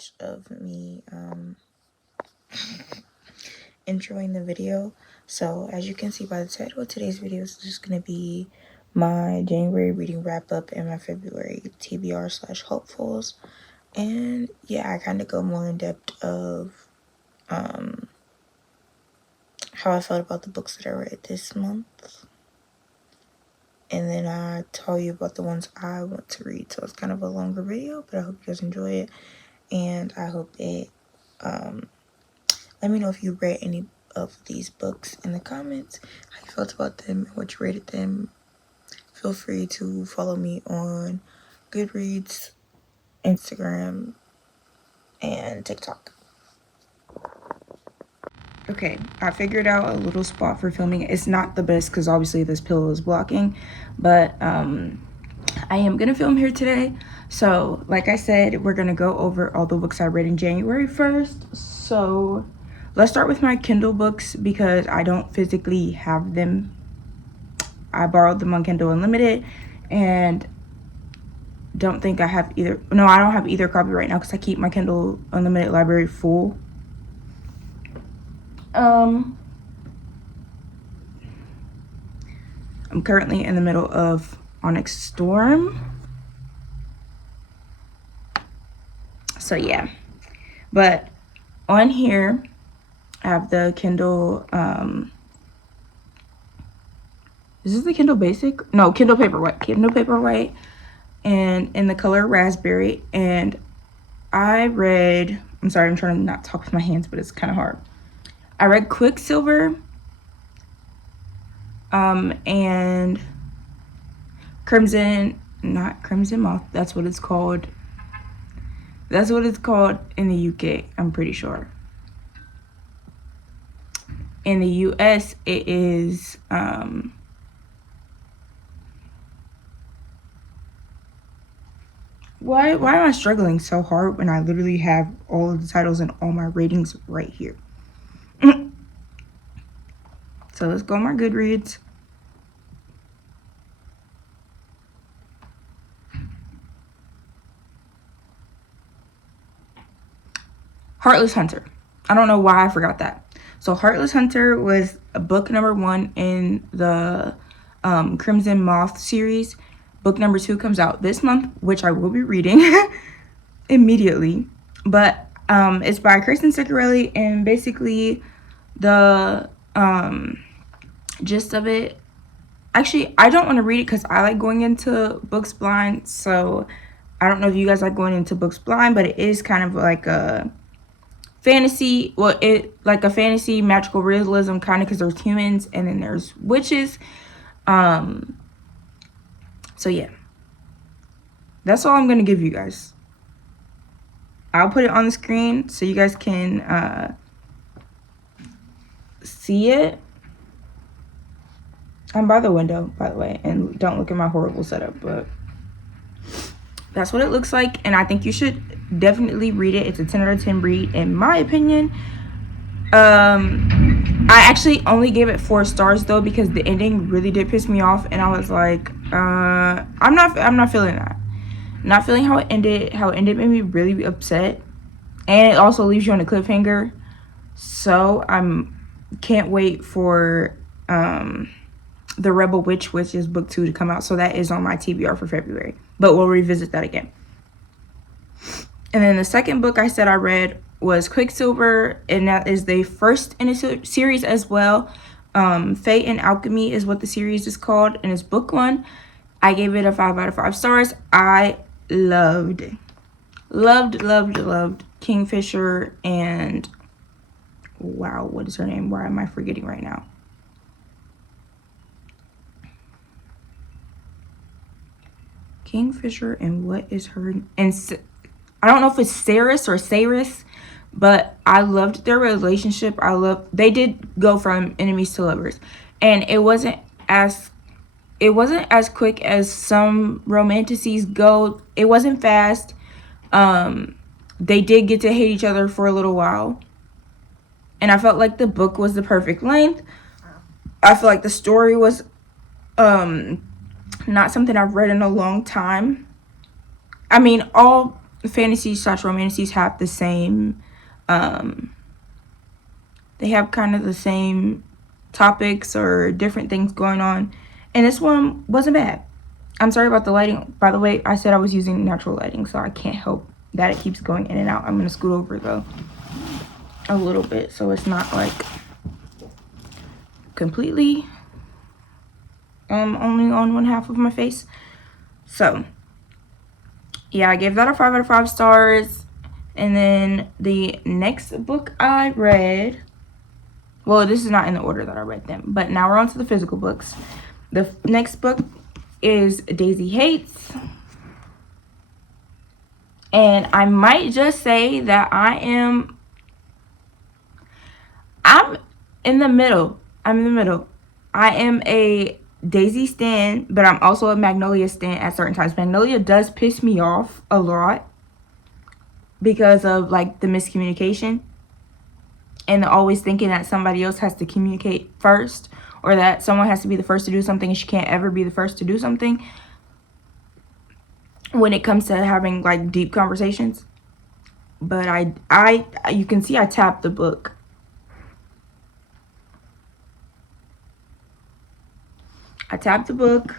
much of me introing the video. So as you can see by the title, today's video is just going to be my January reading wrap up and my February TBR slash hopefuls. And yeah, I kind of go more in depth of how I felt about the books that I read this month. And then I tell you about the ones I want to read. So it's kind of a longer video, but I hope you guys enjoy it. And I hope it, let me know if you read any of these books in the comments, how you felt about them, and what you rated them. Feel free to follow me on Goodreads, Instagram, and TikTok. Okay, I figured out a little spot for filming. It's not the best because obviously this pillow is blocking, but I am gonna film here today. So like I said, we're gonna go over all the books I read in January first. So let's start with my Kindle books because I don't physically have them. I borrowed them on Kindle Unlimited and don't think I have either. No, I don't have either copy right now because I keep my Kindle Unlimited library full. I'm currently in the middle of Onyx Storm. So yeah, but on here I have the Kindle, is this the Kindle Basic? No, Kindle Paperwhite, and in the color Raspberry. And I read, I'm sorry, I'm trying to not talk with my hands, but it's kind of hard. I read Quicksilver, and not Crimson Moth, that's what it's called. That's what it's called in the UK, I'm pretty sure. In the US, it is, why am I struggling so hard when I literally have all of the titles and all my ratings right here? So let's go on my Goodreads. Heartless Hunter. I don't know why I forgot that. So Heartless Hunter was book number 1 in the Crimson Moth series. Book number 2 comes out this month, which I will be reading immediately. But it's by Kristen Ciccarelli, and basically the gist of it, actually I don't want to read it because I like going into books blind. So I don't know if you guys like going into books blind, but it is kind of like a fantasy, like a fantasy magical realism kind of, because there's humans and then there's witches. So yeah, that's all I'm gonna give you guys. I'll put it on the screen so you guys can see it. I'm by the window, by the way, and don't look at my horrible setup, but that's what it looks like. And I think you should definitely read it. It's a 10 out of 10 read in my opinion. I actually only gave it 4 stars though, because the ending really did piss me off, and I was like, I'm not feeling that. Not feeling how it ended. How it ended made me really upset, and it also leaves you on a cliffhanger. So can't wait for The Rebel Witch, which is book 2, to come out. So that is on my TBR for February, but we'll revisit that again. And then the second book I said I read was Quicksilver, and that is the first in a series as well. Fate and Alchemy is what the series is called, and it's book 1. I gave it a 5 out of 5 stars. I loved Kingfisher and, wow, what is her name? Why am I forgetting right now? Kingfisher and what is her, and I don't know if it's Saris or Saris, but I loved their relationship. They did go from enemies to lovers, and it wasn't as quick as some romanticities go. It wasn't fast. They did get to hate each other for a little while, and I felt like the book was the perfect length. I feel like the story was not something I've read in a long time. I mean, all fantasies / romances have the same, they have kind of the same topics or different things going on, and this one wasn't bad. I'm sorry about the lighting, by the way. I said I was using natural lighting, so I can't help that it keeps going in and out. I'm gonna scoot over though a little bit so it's not like completely only on one half of my face. So yeah, I gave that a 5 out of 5 stars. And then the next book I read, well, this is not in the order that I read them, but now we're on to the physical books. The next book is Daisy Hates. And I might just say that I'm in the middle. I'm in the middle. I am a Daisy stan, but I'm also a Magnolia stan at certain times. Magnolia does piss me off a lot because of like the miscommunication and always thinking that somebody else has to communicate first, or that someone has to be the first to do something and she can't ever be the first to do something when it comes to having like deep conversations. But I you can see I tapped the book. I tapped the book,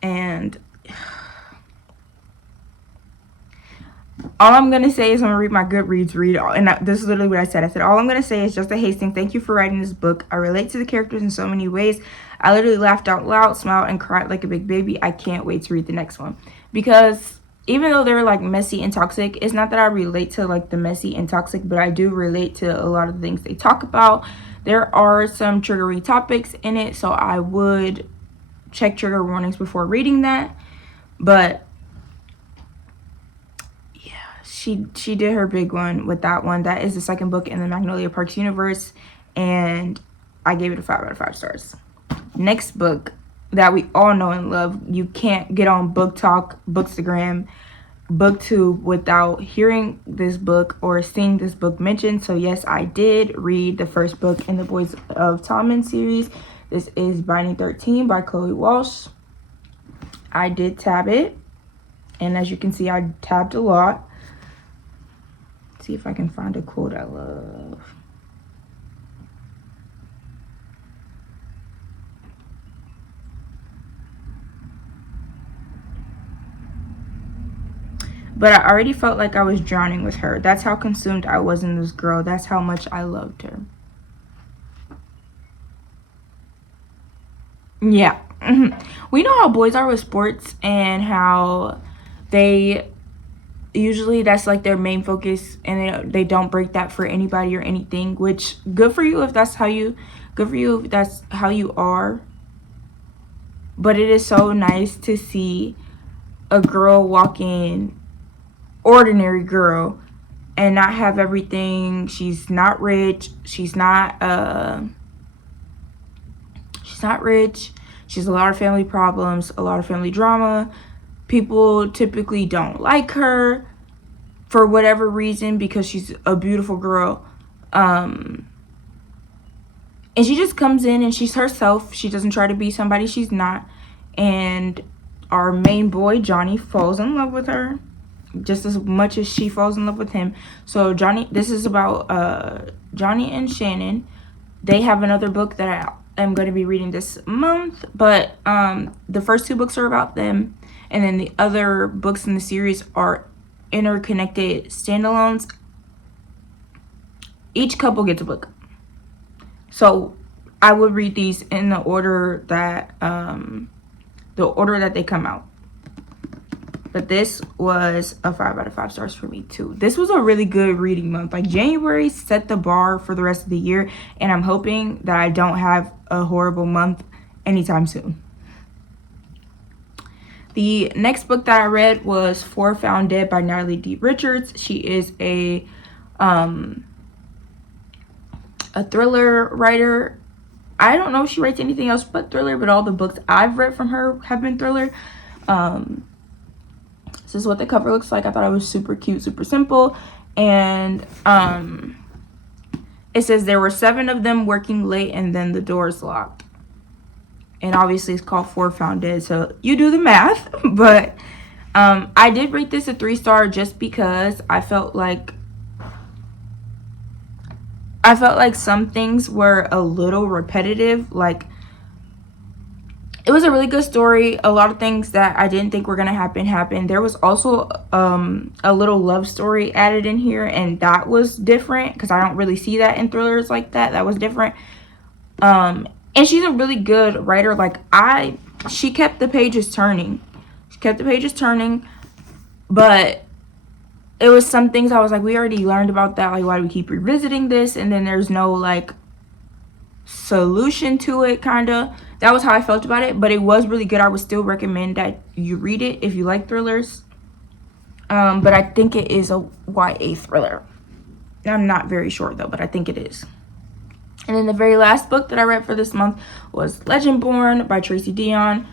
and all I'm going to say is I'm going to read my Goodreads read. And this is literally what I said. I said, all I'm going to say is, Just a Hastings, thank you for writing this book. I relate to the characters in so many ways. I literally laughed out loud, smiled, and cried like a big baby. I can't wait to read the next one. Because even though they're like messy and toxic, it's not that I relate to like the messy and toxic, but I do relate to a lot of the things they talk about. There are some triggery topics in it, so I would check trigger warnings before reading that. But she did her big one with that one. That is the second book in the Magnolia Parks universe, and I gave it a 5 out of 5 stars. Next book that we all know and love. You can't get on Book Talk, Bookstagram, BookTube without hearing this book or seeing this book mentioned. So yes, I did read the first book in the Boys of Tommen series. This is Binding 13 by Chloe Walsh. I did tab it, and as you can see, I tabbed a lot. See if I can find a quote I love. But I already felt like I was drowning with her. That's how consumed I was in this girl. That's how much I loved her. Yeah. We know how boys are with sports and how they usually that's like their main focus, and they don't break that for anybody or anything, which good for you if that's how you are. But it is so nice to see a girl walk in, ordinary girl, and not have everything. She's not rich, she's not rich, she has a lot of family problems, a lot of family drama. People typically don't like her for whatever reason because she's a beautiful girl. And she just comes in and she's herself. She doesn't try to be somebody she's not. And our main boy, Johnny, falls in love with her just as much as she falls in love with him. So this is about Johnny and Shannon. They have another book that I am going to be reading this month. But the first 2 books are about them. And then the other books in the series are interconnected standalones. Each couple gets a book. So I would read these in the order that they come out. But this was a 5 out of 5 stars for me too. This was a really good reading month. Like, January set the bar for the rest of the year, and I'm hoping that I don't have a horrible month anytime soon. The next book that I read was Four Found Dead by Natalie D. Richards. She is a thriller writer. I don't know if she writes anything else but thriller, but all the books I've read from her have been thriller. This is what the cover looks like. I thought it was super cute, super simple. And it says there were 7 of them working late and then the doors locked. And obviously it's called Four Found Dead, so you do the math. But I did rate this a 3-star just because I felt like some things were a little repetitive. Like, it was a really good story. A lot of things that I didn't think were gonna happen happened. There was also a little love story added in here, and that was different because I don't really see that in thrillers like that. That was different. And she's a really good writer. Like, she kept the pages turning. But it was some things I was like, we already learned about that. Like, why do we keep revisiting this? And then there's no like solution to it, kind of. That was how I felt about it, but it was really good. I would still recommend that you read it if you like thrillers. But I think it is a YA thriller. I'm not very sure though, but I think it is. And then the very last book that I read for this month was Legendborn by Tracy Deonn.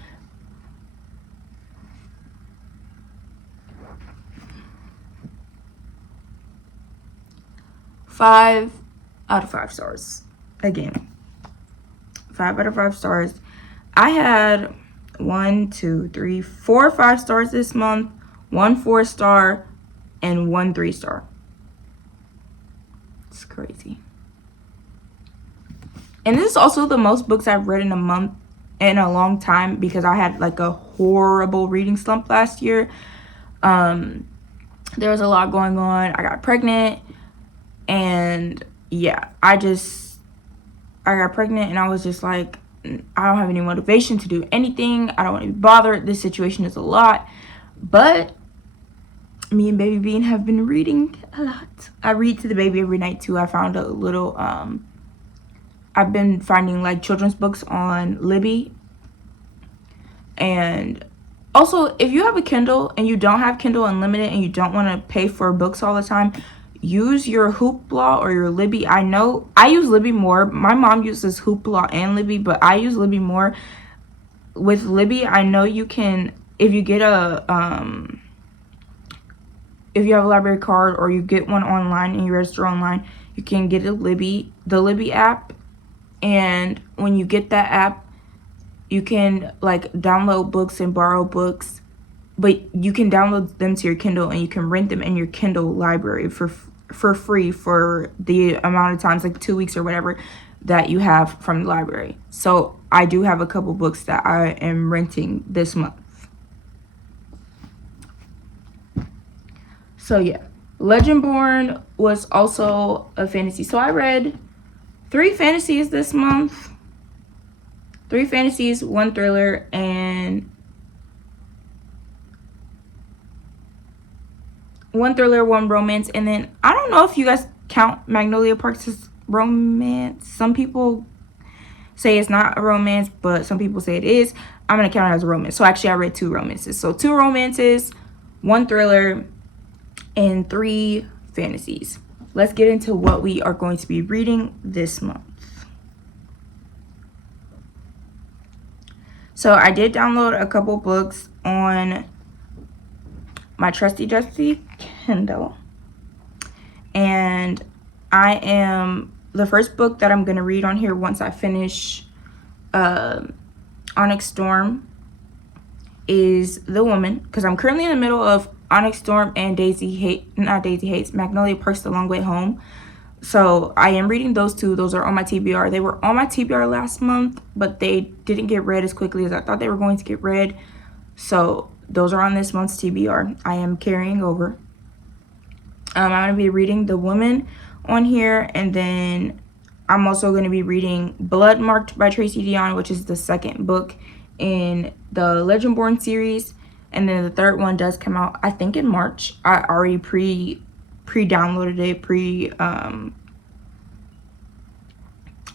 Five out of 5 stars. Again, 5 out of 5 stars. I had 4 5-stars this month, 1 4-star, and 1 3-star. It's crazy. And this is also the most books I've read in a month in a long time because I had like a horrible reading slump last year. There was a lot going on. I got pregnant, and yeah, I got pregnant, and I was just like, I don't have any motivation to do anything. I don't want to be bothered. This situation is a lot. But me and Baby Bean have been reading a lot. I read to the baby every night too. I found a little I've been finding like children's books on Libby. And also, if you have a Kindle and you don't have Kindle Unlimited and you don't want to pay for books all the time, use your Hoopla or your Libby. I know I use Libby more. My mom uses Hoopla and Libby, but I use Libby more. With Libby, I know you can, if you get if you have a library card or you get one online and you register online, you can get the Libby app. And when you get that app, you can like download books and borrow books, but you can download them to your Kindle and you can rent them in your Kindle library for free for the amount of times, like 2 weeks or whatever, that you have from the library. So I do have a couple books that I am renting this month. So yeah, Legendborn was also a fantasy. So I read 3 fantasies this month. 3 fantasies, 1 thriller, and 1 thriller, 1 romance. And then I don't know if you guys count Magnolia Parks as romance. Some people say it's not a romance, but some people say it is. I'm gonna count it as a romance. So actually I read 2 romances. So 2 romances, 1 thriller, and 3 fantasies. Let's get into what we are going to be reading this month. So I did download a couple books on my trusty Kindle, and the first book that I'm going to read on here once I finish Onyx Storm is The Woman, because I'm currently in the middle of Onyx Storm and Magnolia Parks The Long Way Home. So I am reading those 2. Those are on my TBR. They were on my TBR last month, but they didn't get read as quickly as I thought they were going to get read. So those are on this month's TBR. I am carrying over. I'm going to be reading The Woman on here, and then I'm also going to be reading Blood Marked by Tracy Deonn, which is the second book in the Legendborn series. And then the third one does come out, I think, in March. I already pre-downloaded it,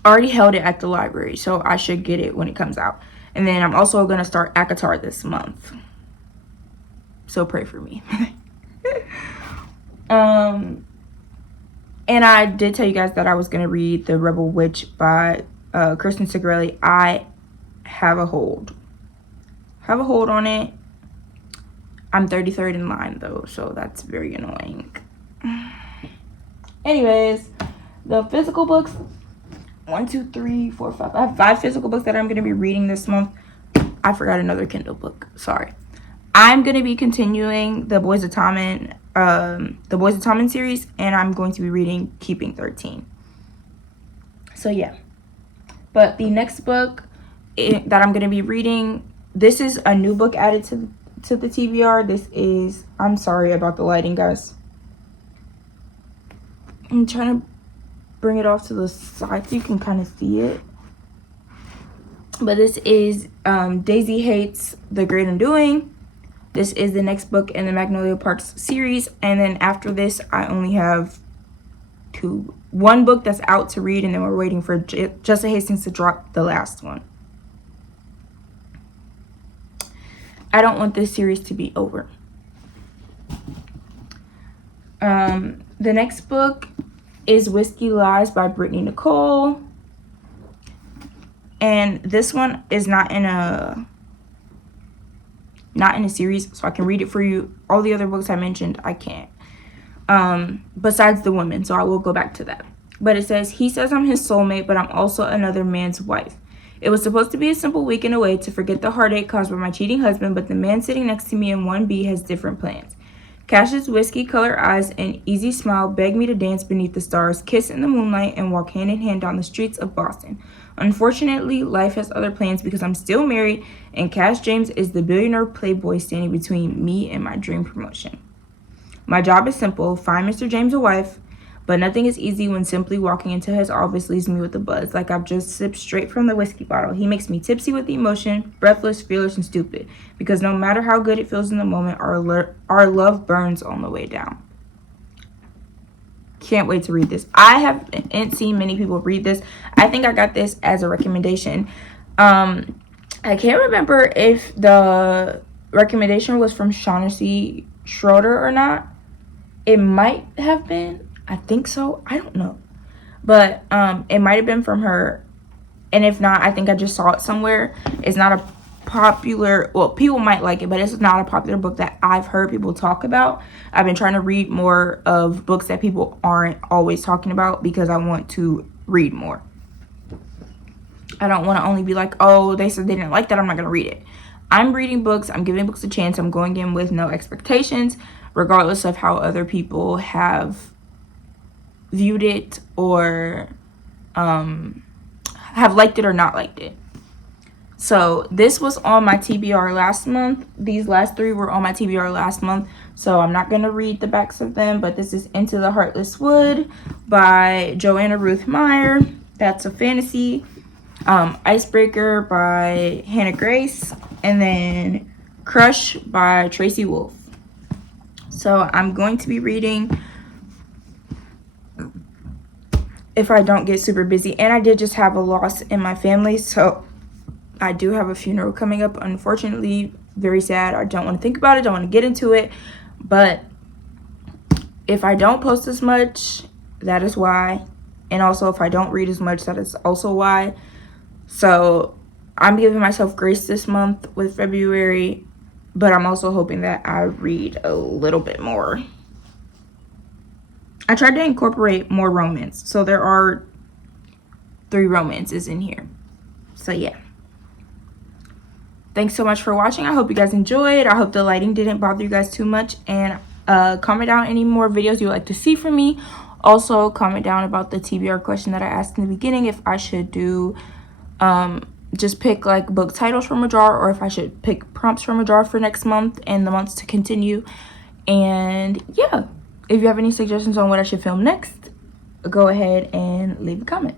already held it at the library, so I should get it when it comes out. And then I'm also going to start ACOTAR this month, so pray for me. And I did tell you guys that I was going to read The Rebel Witch by Kristen Sigarelli. I have a hold on it. I'm 33rd in line though, so that's very annoying. Anyways, the physical books, 1, 2, 3, 4, 5. I have 5 physical books that I'm going to be reading this month. I forgot another Kindle book. Sorry. I'm going to be continuing the Boys of Tommen series, and I'm going to be reading Keeping 13. So yeah. But the next book that I'm going to be reading, this is a new book added to the TBR. This is, I'm sorry about the lighting, guys. I'm trying to bring it off to the side so you can kind of see it. But this is Daisy Hates the Great Undoing. This is the next book in the Magnolia Parks series. And then after this, I only have one book that's out to read, and then we're waiting for Justin Hastings to drop the last one. I don't want this series to be over. The next book is Whiskey Lies by Brittany Nicole. And this one is not in a series, so I can read it for you. All the other books I mentioned, I can't. Besides the woman, so I will go back to that. But it says, he says I'm his soulmate, but I'm also another man's wife. It was supposed to be a simple weekend away to forget the heartache caused by my cheating husband, but the man sitting next to me in 1B has different plans. Cash's whiskey-colored eyes and easy smile beg me to dance beneath the stars, kiss in the moonlight, and walk hand in hand down the streets of Boston. Unfortunately, life has other plans because I'm still married, and Cash James is the billionaire playboy standing between me and my dream promotion. My job is simple, find Mr. James a wife, but nothing is easy when simply walking into his office leaves me with a buzz, like I've just sipped straight from the whiskey bottle. He makes me tipsy with emotion, breathless, fearless, and stupid, because no matter how good it feels in the moment, our love burns on the way down. Can't wait to read this. I haven't seen many people read this. I think I got this as a recommendation. I can't remember if the recommendation was from Shaughnessy Schroeder or not. It might have been. I think so. I don't know. But it might have been from her. And if not, I think I just saw it somewhere. It's not a popular, well, people might like it, but it's not a popular book that I've heard people talk about. I've been trying to read more of books that people aren't always talking about because I want to read more. I don't want to only be like, oh, they said they didn't like that, I'm not going to read it. I'm reading books. I'm giving books a chance. I'm going in with no expectations, regardless of how other people have viewed it or have liked it or not liked it. So this was on my TBR last month. These last 3 were on my TBR last month. So I'm not going to read the backs of them, but this is Into the Heartless Wood by Joanna Ruth Meyer. That's a fantasy. Icebreaker by Hannah Grace. And then Crush by Tracy Wolff. So I'm going to be reading if I don't get super busy. And I did just have a loss in my family, so I do have a funeral coming up, unfortunately. Very sad. I don't want to think about it, don't want to get into it, but if I don't post as much, that is why. And also if I don't read as much, that is also why. So I'm giving myself grace this month with February, but I'm also hoping that I read a little bit more. I tried to incorporate more romance. So there are 3 romances in here. So yeah. Thanks so much for watching. I hope you guys enjoyed. I hope the lighting didn't bother you guys too much. And comment down any more videos you'd like to see from me. Also, comment down about the TBR question that I asked in the beginning. If I should do just pick like book titles from a jar, or if I should pick prompts from a jar for next month and the months to continue. And yeah. If you have any suggestions on what I should film next, go ahead and leave a comment.